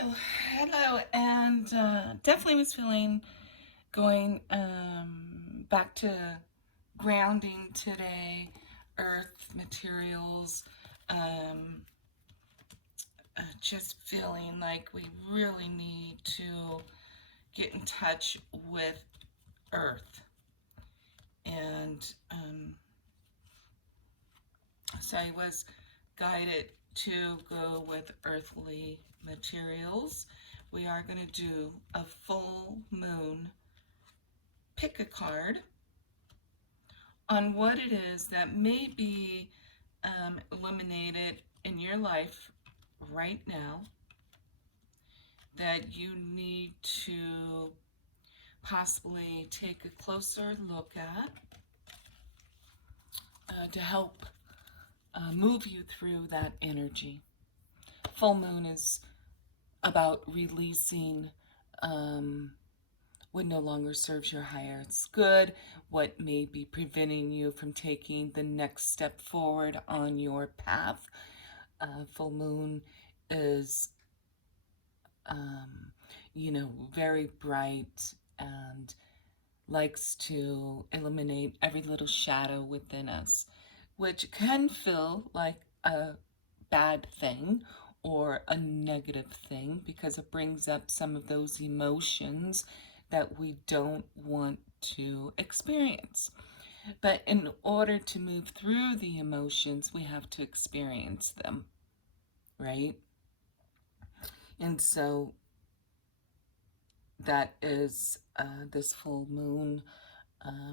Hello, and definitely was feeling going back to grounding today, earth materials, um, just feeling like we really need to get in touch with earth. And so I was guided to go with earthly materials. We are going to do a full moon pick a card on what it is that may be eliminated in your life right now that you need to possibly take a closer look at to help move you through that energy. Full moon is about releasing what no longer serves your highest good, what may be preventing you from taking the next step forward on your path. Full moon is, very bright and likes to eliminate every little shadow within us, which can feel like a bad thing or a negative thing because it brings up some of those emotions that we don't want to experience. But in order to move through the emotions, we have to experience them, right? And so that is this full moon.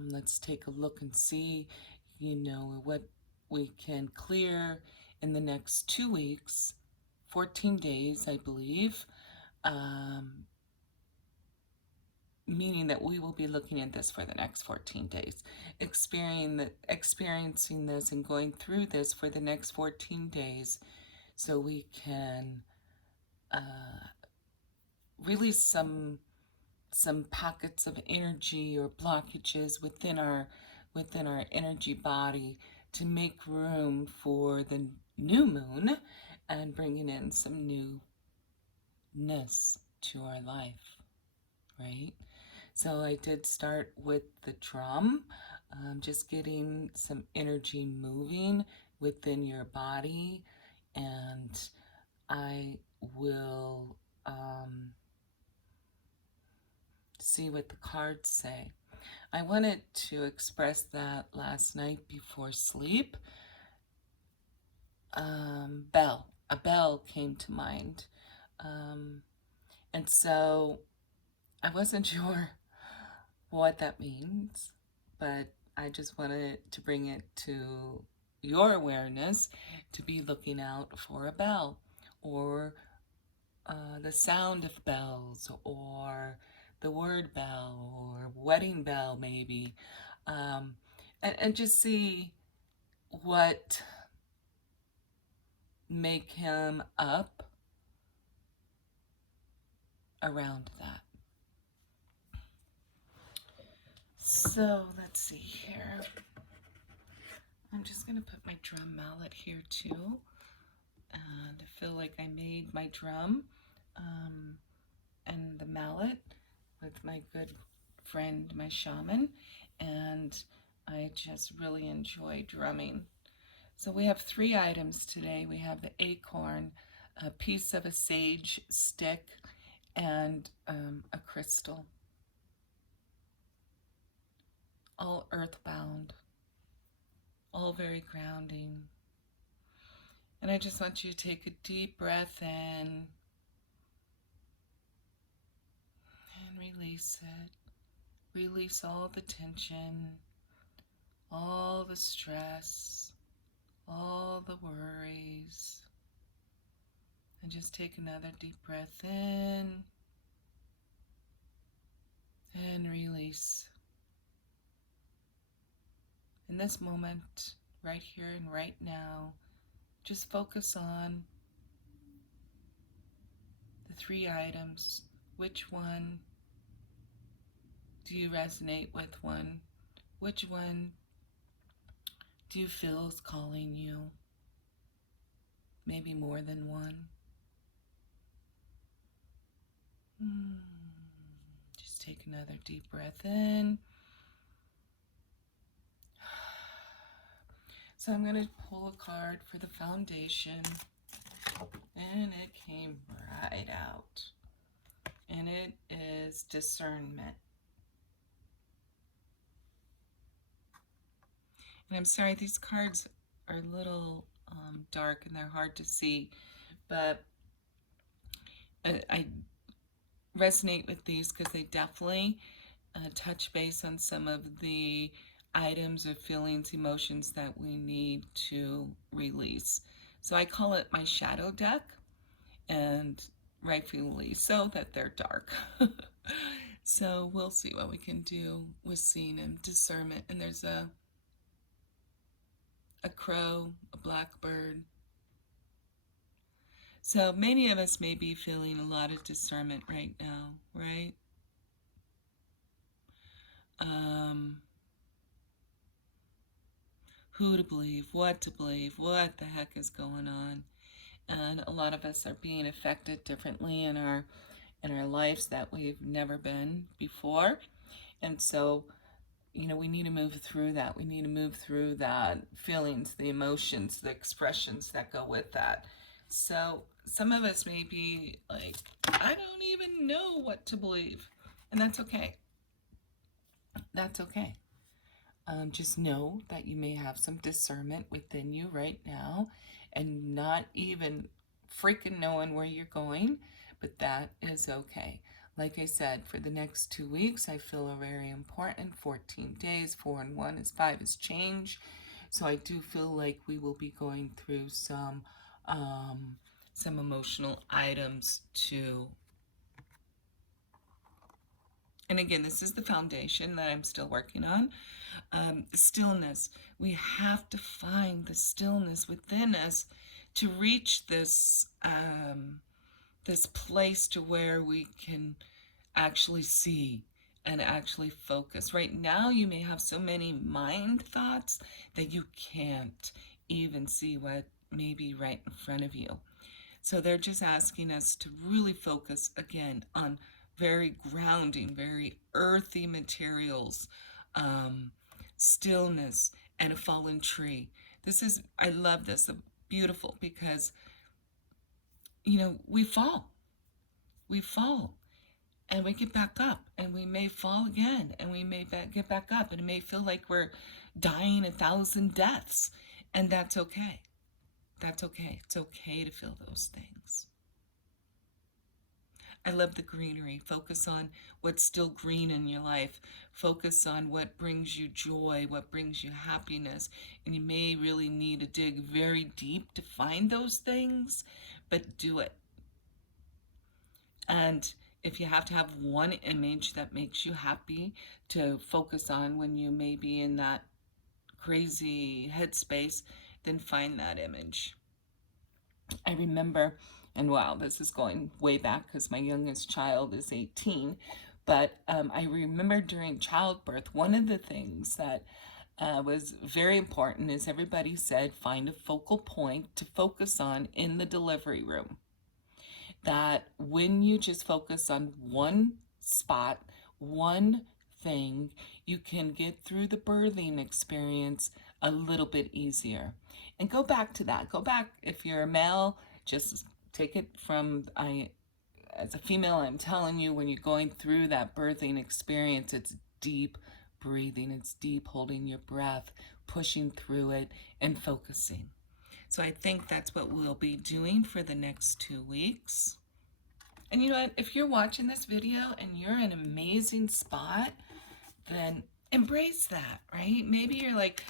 Let's take a look and see, what we can clear in the next 2 weeks, 14 days, I believe, meaning that we will be looking at this for the next 14 days, experiencing this and going through this for the next 14 days so we can release some pockets of energy or blockages within our energy body to make room for the new moon and bringing in some newness to our life, right? So I did start with the drum, just getting some energy moving within your body, and I will see what the cards say. I wanted to express that last night before sleep. A bell came to mind. And so I wasn't sure what that means, but I just wanted to bring it to your awareness to be looking out for a bell or the sound of bells or the word bell or wedding bell maybe, and just see what may come up around that. So let's see here. I'm just going to put my drum mallet here too. And I feel like I made my drum and the mallet with my good friend, my shaman. And I just really enjoy drumming. So we have 3 items today. We have the acorn, a piece of a sage stick, and a crystal. All earthbound, all very grounding. And I just want you to take a deep breath in and release it. Release all the tension, all the stress, all the worries. And just take another deep breath in and release. In this moment, right here and right now, just focus on the 3 items. Which one do you resonate with? Which one do you feel is calling you? Maybe more than one. Just take another deep breath in. So I'm going to pull a card for the foundation, and it came right out. And it is discernment. And I'm sorry, these cards are a little dark and they're hard to see, but I resonate with these because they definitely touch base on some of the items or feelings, emotions that we need to release. So I call it my shadow deck, and rightfully so that they're dark. So we'll see what we can do with seeing and discernment. And there's a crow, a blackbird. So many of us may be feeling a lot of discernment right now, right? Who to believe, what the heck is going on. And a lot of us are being affected differently in our lives that we've never been before. And so, you know, we need to move through that. We need to move through that feelings, the emotions, the expressions that go with that. So some of us may be like, I don't even know what to believe. And that's okay. That's okay. Just know that you may have some discernment within you right now and not even freaking knowing where you're going, but that is okay. Like I said, for the next 2 weeks, I feel are very important. 14 days, 4 and 1 is 5 is change. So I do feel like we will be going through some emotional items too. And again, this is the foundation that I'm still working on. Stillness. We have to find the stillness within us to reach this this place to where we can actually see and actually focus. Right now, you may have so many mind thoughts that you can't even see what may be right in front of you. So they're just asking us to really focus again on very grounding, very earthy materials, stillness, and a fallen tree. This is, I love this, beautiful, because, you know, we fall, and we get back up, and we may fall again, and we may get back up, and it may feel like we're dying 1,000 deaths, and that's okay. That's okay. It's okay to feel those things. I love the greenery. Focus on what's still green in your life. Focus on what brings you joy, what brings you happiness. And you may really need to dig very deep to find those things, but do it. And if you have to have one image that makes you happy to focus on when you may be in that crazy headspace, then find that image. I remember, and wow, this is going way back because my youngest child is 18, but I remember during childbirth, one of the things that was very important is everybody said find a focal point to focus on in the delivery room. That when you just focus on one spot, one thing, you can get through the birthing experience a little bit easier. And go back to that. Go back, if you're a male, just take it from, as a female, I'm telling you, when you're going through that birthing experience, it's deep breathing, it's deep holding your breath, pushing through it, and focusing. So I think that's what we'll be doing for the next 2 weeks. And you know what? If you're watching this video and you're in an amazing spot, then embrace that, right? Maybe you're like,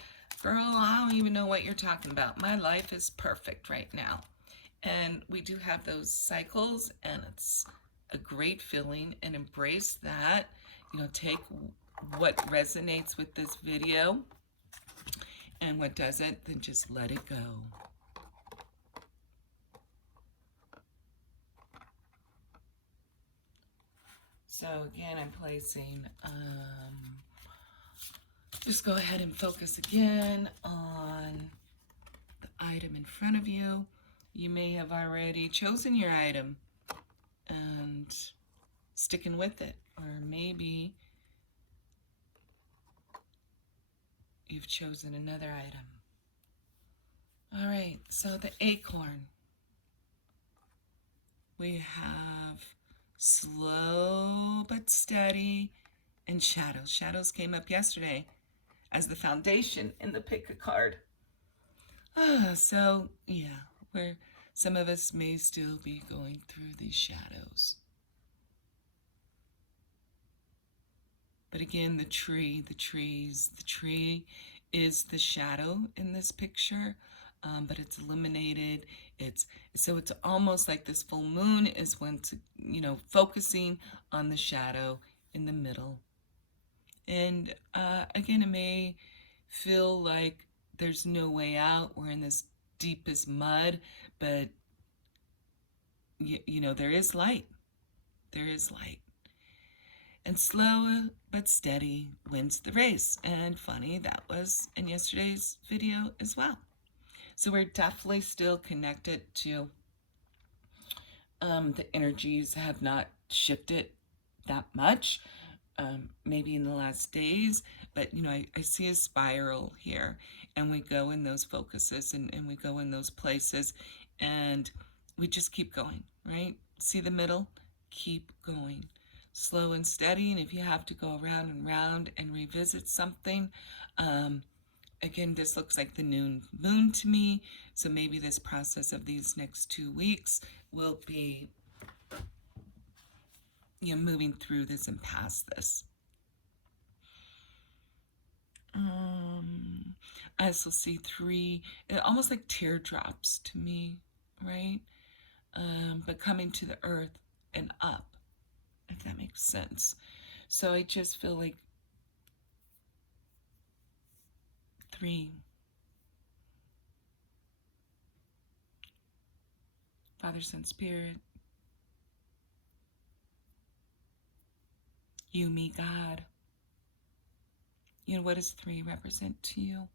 girl, I don't even know what you're talking about. My life is perfect right now. And we do have those cycles, and it's a great feeling, and embrace that. You know, take what resonates with this video, and what doesn't, then just let it go. So again, I'm placing, just go ahead and focus again on the item in front of you. You may have already chosen your item, and sticking with it. Or maybe you've chosen another item. All right, so the acorn. We have slow but steady and shadows. Shadows came up yesterday as the foundation in the pick a card. So yeah, some of us may still be going through these shadows. But again, the tree is the shadow in this picture, but it's illuminated. It's almost like this full moon is when focusing on the shadow in the middle. And again, it may feel like there's no way out. We're in this deepest mud, but there is light. There is light. And slow but steady wins the race. And funny, that was in yesterday's video as well. So we're definitely still connected to the energies have not shifted that much, maybe in the last days, but I see a spiral here, and we go in those focuses and we go in those places, and we just keep going, right? See the middle? Keep going. Slow and steady, and if you have to go around and round and revisit something, again, this looks like the new moon to me, so maybe this process of these next 2 weeks will be moving through this and past this. I also see 3, almost like teardrops to me, right? But coming to the earth and up, if that makes sense. So I just feel like 3. Father, Son, Spirit. You, me, God. What does 3 represent to you?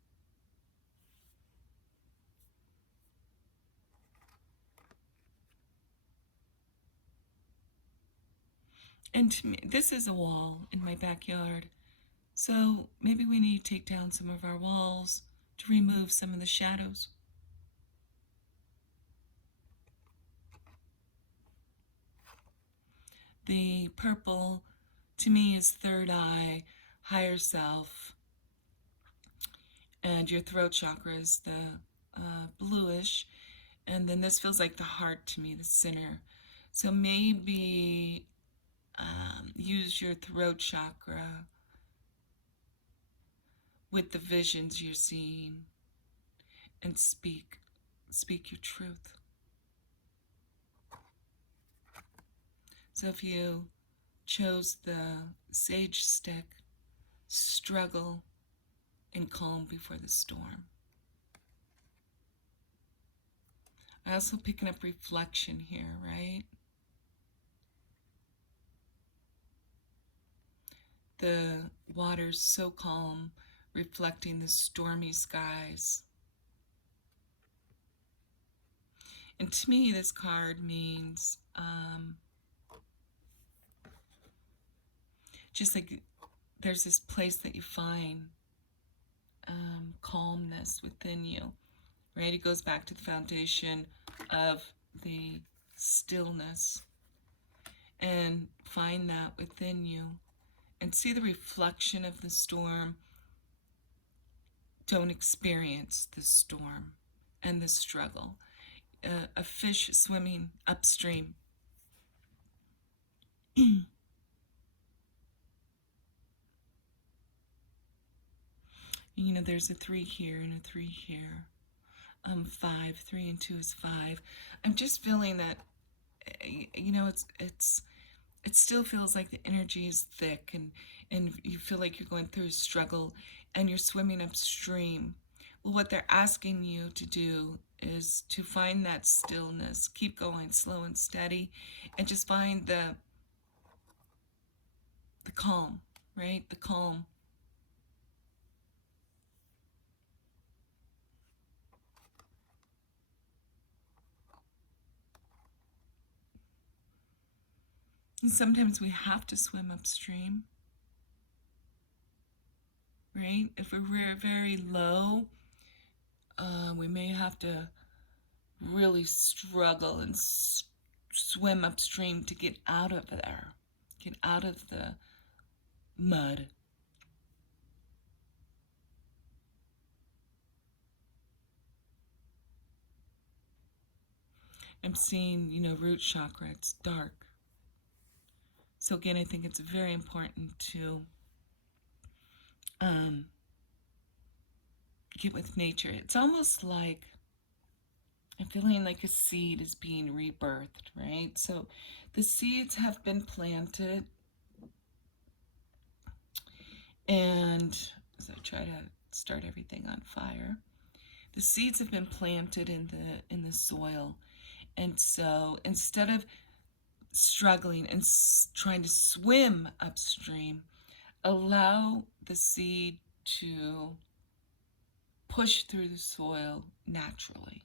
And to me, this is a wall in my backyard. So maybe we need to take down some of our walls to remove some of the shadows. The purple to me is third eye, higher self. And your throat chakra is the bluish. And then this feels like the heart to me, the center. So maybe use your throat chakra with the visions you're seeing and speak your truth. So if you chose the sage stick, struggle and calm before the storm. I also picking up reflection here, right? The water's so calm, reflecting the stormy skies. And to me, this card means just like there's this place that you find calmness within you, right? It goes back to the foundation of the stillness, and find that within you and see the reflection of the storm. Don't experience the storm and the struggle. A fish swimming upstream. There's a 3 here and a 3 here. 5, 3 and 2 is 5. I'm just feeling that, it still feels like the energy is thick, and you feel like you're going through a struggle and you're swimming upstream. Well, what they're asking you to do is to find that stillness. Keep going slow and steady, and just find the calm, right? The calm. And sometimes we have to swim upstream, right? If we're very low, we may have to really struggle and swim upstream to get out of there, get out of the mud. I'm seeing, root chakra, it's dark. So again, I think it's very important to get with nature. It's almost like I'm feeling like a seed is being rebirthed, right? So the seeds have been planted, and as I try to start everything on fire, the seeds have been planted in the soil. And so instead of struggling and trying to swim upstream, allow the seed to push through the soil naturally.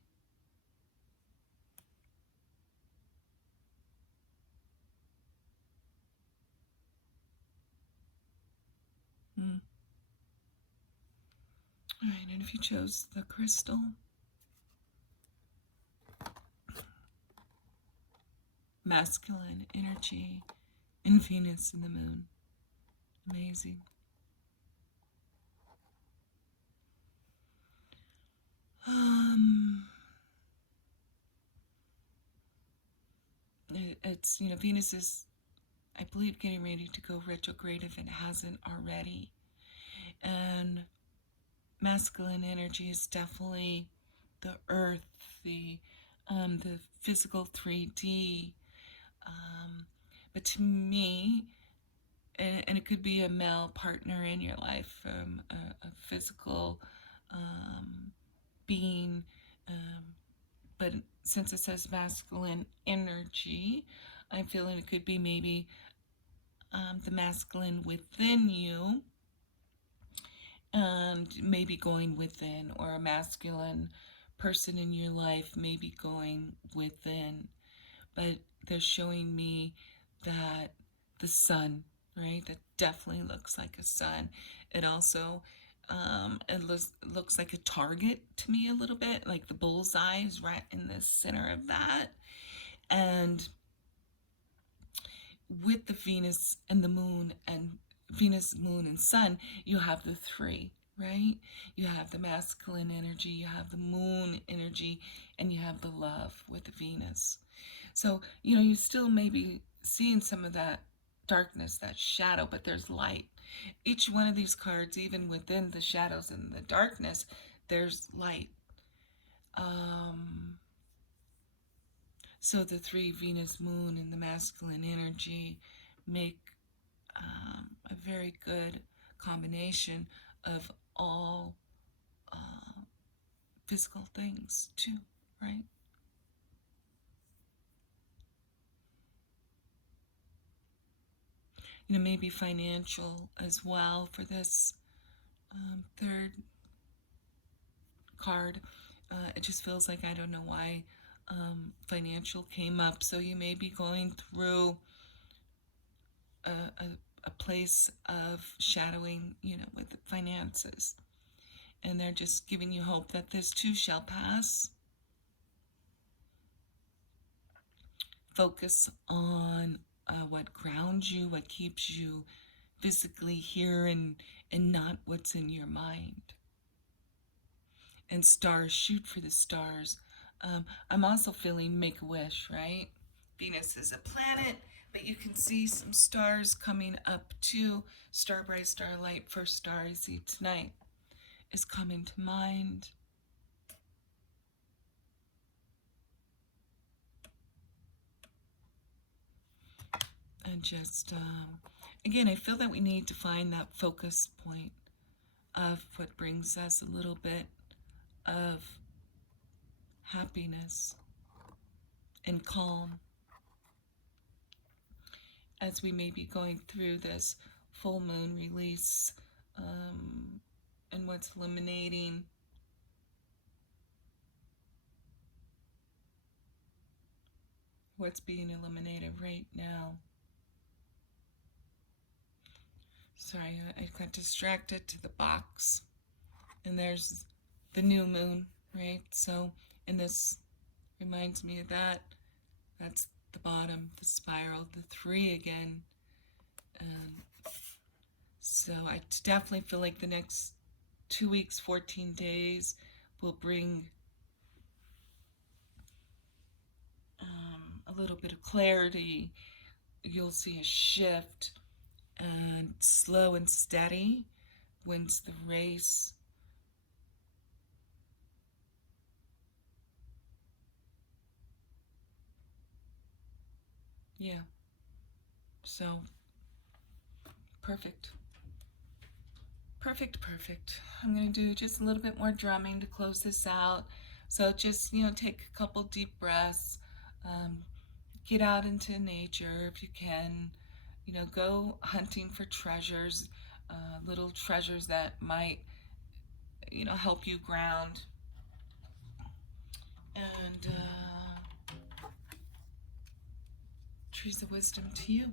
Mm. All right, and if you chose the crystal, masculine energy, and Venus and the moon. Amazing. It's, Venus is, I believe, getting ready to go retrograde if it hasn't already. And masculine energy is definitely the earth, the physical 3D. But to me, and it could be a male partner in your life, a physical being, but since it says masculine energy, I'm feeling it could be maybe the masculine within you, and maybe going within, or a masculine person in your life maybe going within. But they're showing me that the sun, right? That definitely looks like a sun. It also looks like a target to me a little bit, like the bullseye is right in the center of that. And with the Venus and the moon, and Venus, moon, and sun, you have the three, right? You have the masculine energy, you have the moon energy, and you have the love with the Venus. So, you still may be seeing some of that darkness, that shadow, but there's light. Each one of these cards, even within the shadows and the darkness, there's light. So the three, Venus, moon, and the masculine energy, make a very good combination of all physical things too, right? Maybe financial as well for this third card. It just feels like, I don't know why financial came up. So you may be going through a place of shadowing, with finances. And they're just giving you hope that this too shall pass. Focus on what grounds you, what keeps you physically here, and not what's in your mind. And stars, shoot for the stars. I'm also feeling make a wish, right? Venus is a planet, but you can see some stars coming up too. Star bright, starlight, first star I see tonight is coming to mind. And just, again, I feel that we need to find that focus point of what brings us a little bit of happiness and calm as we may be going through this full moon release, and what's eliminating. What's being eliminated right now. Sorry, I got distracted to the box. And there's the new moon, right? So, and this reminds me of that. That's the bottom, the spiral, the 3 again. And so I definitely feel like the next 2 weeks, 14 days will bring a little bit of clarity. You'll see a shift, and slow and steady wins the race. Yeah. So, perfect. Perfect, perfect. I'm going to do just a little bit more drumming to close this out. So just, take a couple deep breaths. Get out into nature if you can. Go hunting for treasures, little treasures that might, help you ground. And trees of wisdom to you.